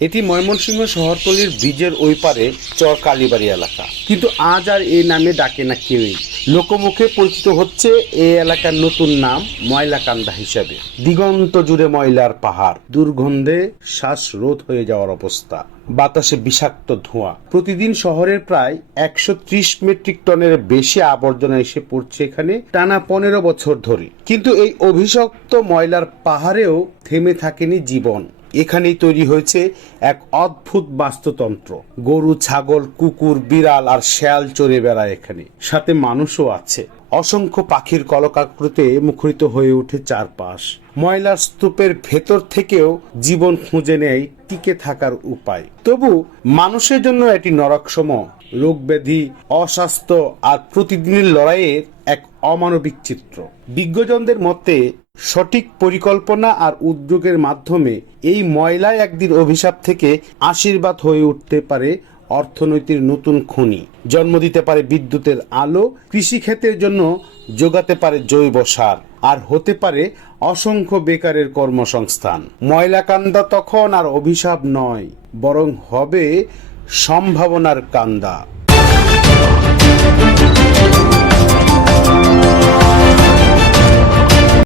এটি ময়মনসিংহ শহরতলির ব্রিজের ওই পারে চর কালীবাড়ি এলাকা। কিন্তু আজ আর এই নামে ডাকে না কেউই। লোকমুখে পরিচিত হচ্ছে এই এলাকার নতুন নাম ময়লাকান্দা হিসাবে। দিগন্ত জুড়ে ময়লার পাহাড়। দুর্গন্ধে শ্বাসরোধ হয়ে যাওয়ার অবস্থা। বাতাসে বিষাক্ত ধোঁয়া। প্রতিদিন শহরের প্রায় একশো ত্রিশ মেট্রিক টনের বেশি আবর্জনা এসে পড়ছে এখানে টানা পনেরো বছর ধরে। কিন্তু এই অভিশপ্ত ময়লার পাহাড়েও থেমে থাকেনি জীবন। এখানেই তৈরি হয়েছে এক অদ্ভুত বাস্তুতন্ত্র। গরু, ছাগল, কুকুর, বিড়াল আর শেয়াল চড়ে বেড়ায় এখানে। সাথে মানুষও আছে। অসংখ্য পাখির কলকাকৃতে মুখরিত হয়ে ওঠে চারপাশ। ময়লার স্তূপের ভেতর থেকেও জীবন খুঁজে নেয় টিকে থাকার উপায়। তবু মানুষের জন্য এটি নরকসম। রোগ ব্যাধি অস্বাস্থ্য আর প্রতিদিনের লড়াইয়ের এক অমানবিক চিত্র বিজ্ঞজনদের মতে, সঠিক পরিকল্পনা আর উদ্যোগের মাধ্যমে এই ময়লায় একদিন অভিশাপ থেকে আশীর্বাদ হয়ে উঠতে পারে অর্থনৈতিক নতুন খনি। জন্ম দিতে পারে বিদ্যুতের আলো কৃষিক্ষেত্রের জন্য যোগাতে পারে জৈব সার, আর হতে পারে অসংখ্য বেকারের কর্মসংস্থান। ময়লাকান্দা তখন আর অভিশাপ নয়, বরং হবে সম্ভাবনার কান্দা।